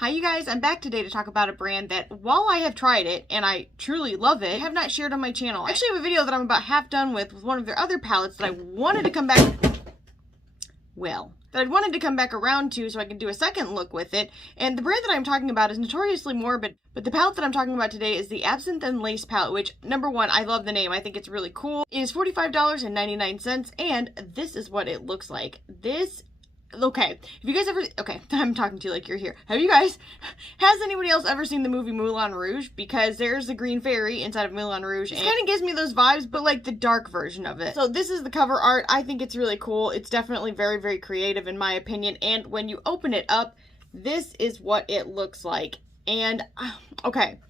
Hi you guys, I'm back today to talk about a brand that, while I have tried it and I truly love it, I have not shared on my channel. I actually have a video that I'm about half done with one of their other palettes that I wanted to come back, that I wanted to come back around to so I can do a second look with it. And the brand that I'm talking about is Notoriously Morbid, but the palette that I'm talking about today is the Absinthe and Lace palette, which, number one, I love the name. I think it's really cool. It is $45.99, and this is what it looks like. Okay, have you guys ever, okay, I'm talking to you like you're here. Has anybody else ever seen the movie Moulin Rouge? Because there's the green fairy inside of Moulin Rouge. It kind of gives me those vibes, but like the dark version of it. So this is the cover art. I think it's really cool. It's definitely very, very creative in my opinion. And when you open it up, this is what it looks like. And, okay.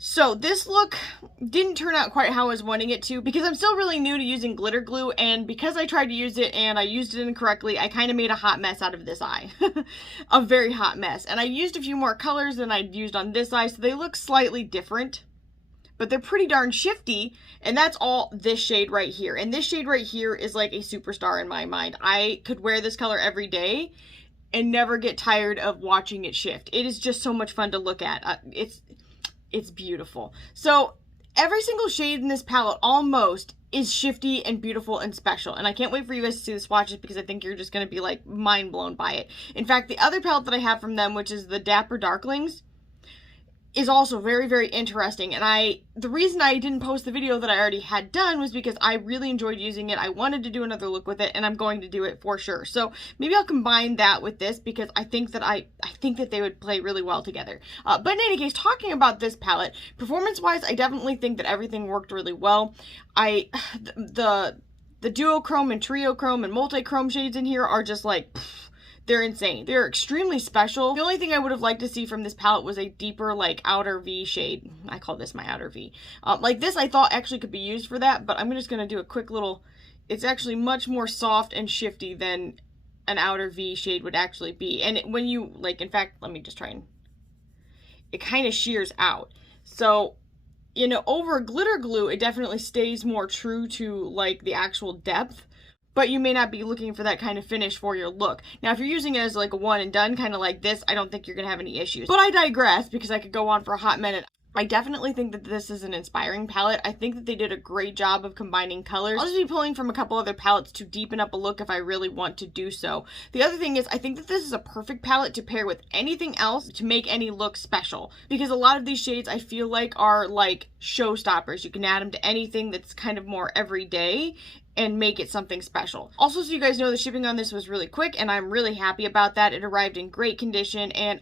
So this look didn't turn out quite how I was wanting it to because I'm still really new to using glitter glue, and because I tried to use it and I used it incorrectly, I kind of made a hot mess out of this eye. A very hot mess. And I used a few more colors than I'd used on this eye, so they look slightly different. But they're pretty darn shifty, and that's all this shade right here. And this shade right here is like a superstar in my mind. I could wear this color every day and never get tired of watching it shift. It is just so much fun to look at. It's beautiful. So every single shade in this palette almost is shifty and beautiful and special. And I can't wait for you guys to see the swatches because I think you're just going to be like mind blown by it. In fact, the other palette that I have from them, which is the Dapper Darklings, is also very, very interesting. And the reason I didn't post the video that I already had done was because I really enjoyed using it. I wanted to do another look with it, and I'm going to do it for sure. So maybe I'll combine that with this because I think that they would play really well together. But in any case, talking about this palette, performance-wise, I definitely think that everything worked really well. The duochrome and triochrome and multi-chrome shades in here are just like, they're insane. They're extremely special. The only thing I would have liked to see from this palette was a deeper, like, outer V shade. I call this my outer V. Like this, I thought actually could be used for that, but I'm just going to do a quick little... It's actually much more soft and shifty than an outer V shade would actually be. And when you, like, in fact, let me just try and... It kind of shears out. So, you know, over glitter glue, it definitely stays more true to, like, the actual depth. But you may not be looking for that kind of finish for your look. Now, if you're using it as like a one and done, kind of like this, I don't think you're going to have any issues. But I digress because I could go on for a hot minute. I definitely think that this is an inspiring palette. I think that they did a great job of combining colors. I'll just be pulling from a couple other palettes to deepen up a look if I really want to do so. The other thing is, I think that this is a perfect palette to pair with anything else to make any look special. Because a lot of these shades I feel like are like showstoppers. You can add them to anything that's kind of more everyday and make it something special. Also, so you guys know, the shipping on this was really quick, and I'm really happy about that. It arrived in great condition, and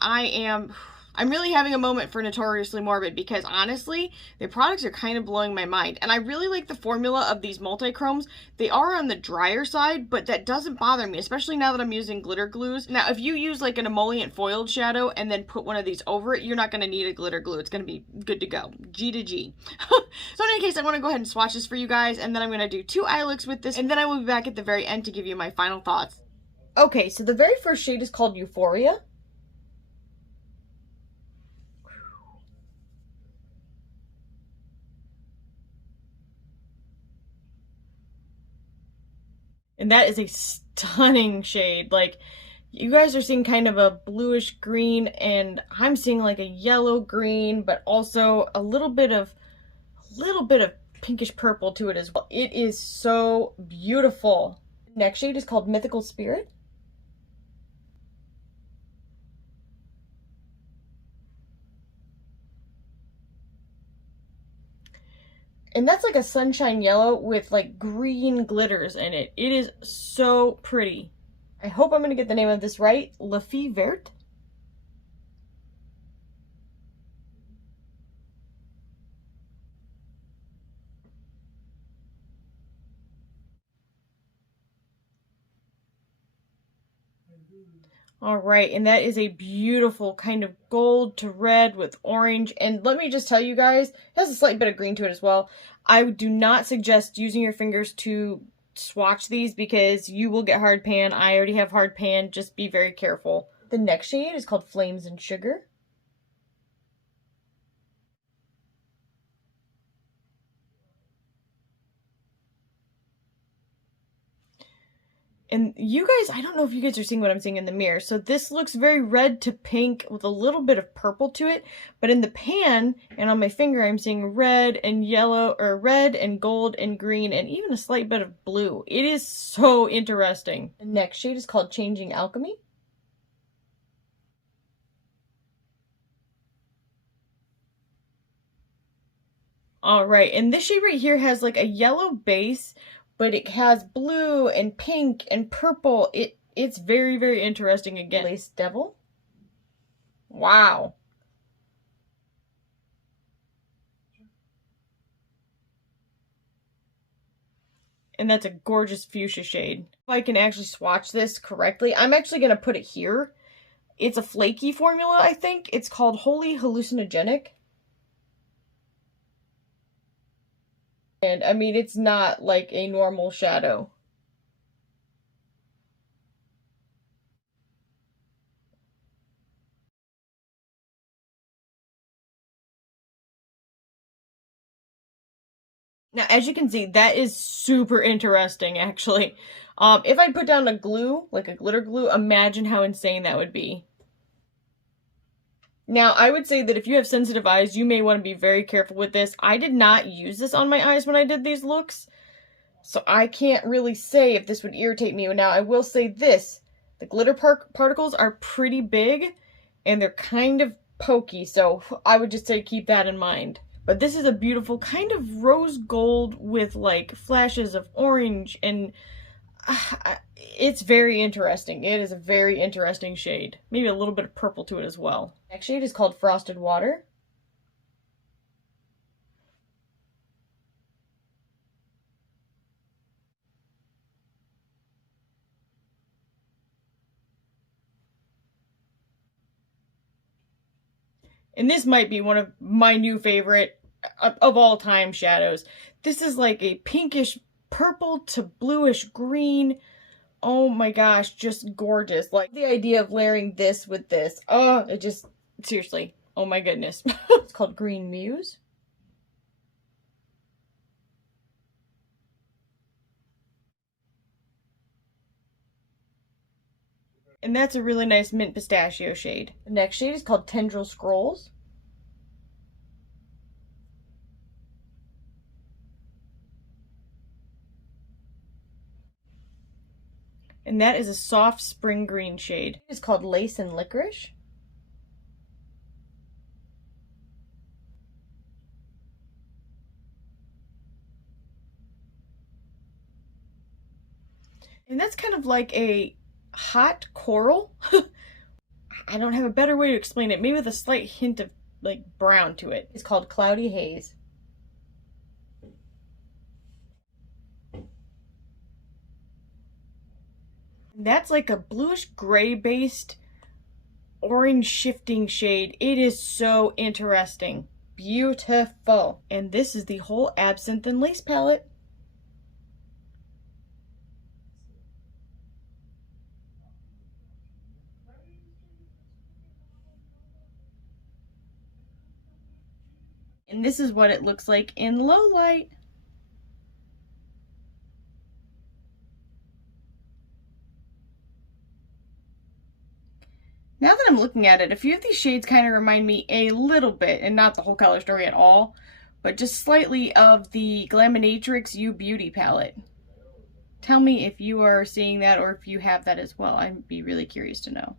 I'm really having a moment for Notoriously Morbid because honestly, their products are kind of blowing my mind. And I really like the formula of these multi-chromes. They are on the drier side, but that doesn't bother me, especially now that I'm using glitter glues. Now, if you use like an emollient foiled shadow and then put one of these over it, you're not going to need a glitter glue. It's going to be good to go. G to G. So in any case, I want to go ahead and swatch this for you guys, and then I'm going to do 2 eye looks with this, and then I will be back at the very end to give you my final thoughts. Okay, so the very first shade is called Euphoria. And that is a stunning shade. Like, you guys are seeing kind of a bluish green, and I'm seeing like a yellow green, but also a little bit of pinkish purple to it as well. It is so beautiful. Next shade is called Mythical Spirit. And that's like a sunshine yellow with like green glitters in it. It is so pretty. I hope I'm going to get the name of this right. La Fille Verte. All right, and that is a beautiful kind of gold to red with orange. And let me just tell you guys, it has a slight bit of green to it as well. I do not suggest using your fingers to swatch these because you will get hard pan. I already have hard pan. Just be very careful. The next shade is called Flames and Sugar. And you guys, I don't know if you guys are seeing what I'm seeing in the mirror. So this looks very red to pink with a little bit of purple to it. But in the pan and on my finger, I'm seeing red and yellow, or red and gold and green, and even a slight bit of blue. It is so interesting. The next shade is called Changing Alchemy. Alright, and this shade right here has like a yellow base, but it has blue and pink and purple. It's very, very interesting again. Lace Devil. Wow. And that's a gorgeous fuchsia shade. If I can actually swatch this correctly, I'm actually going to put it here. It's a flaky formula, I think. It's called Wholly Hallucinogenic. And I mean, it's not like a normal shadow. Now, as you can see, that is super interesting, actually. If I put down a glue, like a glitter glue, imagine how insane that would be. Now, I would say that if you have sensitive eyes, you may want to be very careful with this. I did not use this on my eyes when I did these looks, so I can't really say if this would irritate me. Now, I will say this. The glitter particles are pretty big, and they're kind of pokey, so I would just say keep that in mind. But this is a beautiful kind of rose gold with like flashes of orange, and it's very interesting. It is a very interesting shade. Maybe a little bit of purple to it as well. Next shade is called Frosted Water. And this might be one of my new favorite of all time shadows. This is like a pinkish purple to bluish green. Oh my gosh, just gorgeous. Like the idea of layering this with this. Oh, it just, seriously. Oh my goodness. It's called Green Muse. And that's a really nice mint pistachio shade. The next shade is called Tendril Scrolls. And that is a soft spring green shade. It's called Lace and Licorice. And that's kind of like a hot coral. I don't have a better way to explain it. Maybe with a slight hint of like brown to it. It's called Cloudy Haze. That's like a bluish gray based orange shifting shade. It is so interesting. Beautiful. And this is the whole Absinthe and Lace palette. And this is what it looks like in low light. Now that I'm looking at it, a few of these shades kind of remind me a little bit, and not the whole color story at all, but just slightly of the Glaminatrix You Beauty palette. Tell me if you are seeing that or if you have that as well. I'd be really curious to know.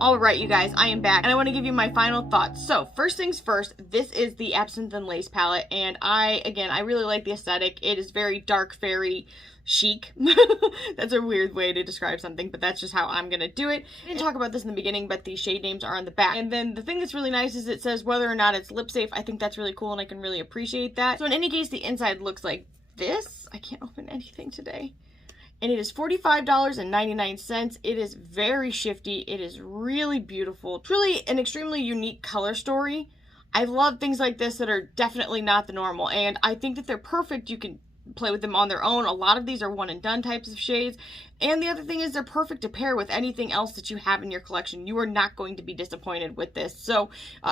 Alright, you guys, I am back, and I want to give you my final thoughts. So, first things first, this is the Absinthe and Lace palette, and I really like the aesthetic. It is very dark, fairy, chic. That's a weird way to describe something, but that's just how I'm gonna do it. I didn't talk about this in the beginning, but the shade names are on the back. And then the thing that's really nice is it says whether or not it's lip safe. I think that's really cool, and I can really appreciate that. So in any case, the inside looks like this. I can't open anything today. And it is $45.99. It is very shifty. It is really beautiful. It's really an extremely unique color story. I love things like this that are definitely not the normal, and I think that they're perfect. You can play with them on their own. A lot of these are one and done types of shades. And the other thing is they're perfect to pair with anything else that you have in your collection. You are not going to be disappointed with this. So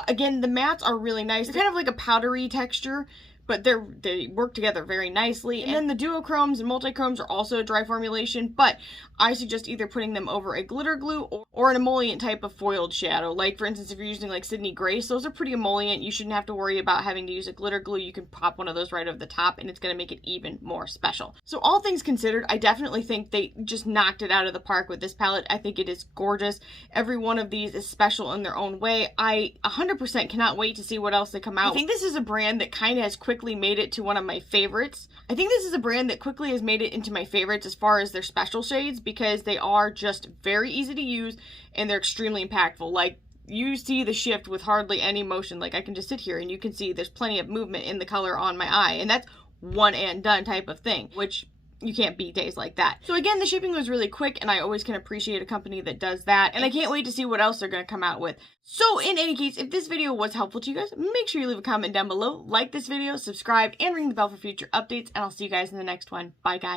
again, the mattes are really nice. They're kind of like a powdery texture, but they work together very nicely. And then the duochromes and multichromes are also a dry formulation, but I suggest either putting them over a glitter glue or an emollient type of foiled shadow. Like, for instance, if you're using like Sydney Grace, those are pretty emollient. You shouldn't have to worry about having to use a glitter glue. You can pop one of those right over the top, and it's going to make it even more special. So all things considered, I definitely think they just knocked it out of the park with this palette. I think it is gorgeous. Every one of these is special in their own way. I 100% cannot wait to see what else they come out. I think this is a brand that kind of has quickly made it to one of my favorites. I think this is a brand that quickly has made it into my favorites as far as their special shades, because they are just very easy to use and they're extremely impactful. Like, you see the shift with hardly any motion. Like, I can just sit here and you can see there's plenty of movement in the color on my eye, and that's one and done type of thing, which you can't beat days like that. So again, the shipping was really quick, and I always can appreciate a company that does that, and I can't wait to see what else they're going to come out with. So in any case, if this video was helpful to you guys, make sure you leave a comment down below, like this video, subscribe, and ring the bell for future updates, and I'll see you guys in the next one. Bye, guys.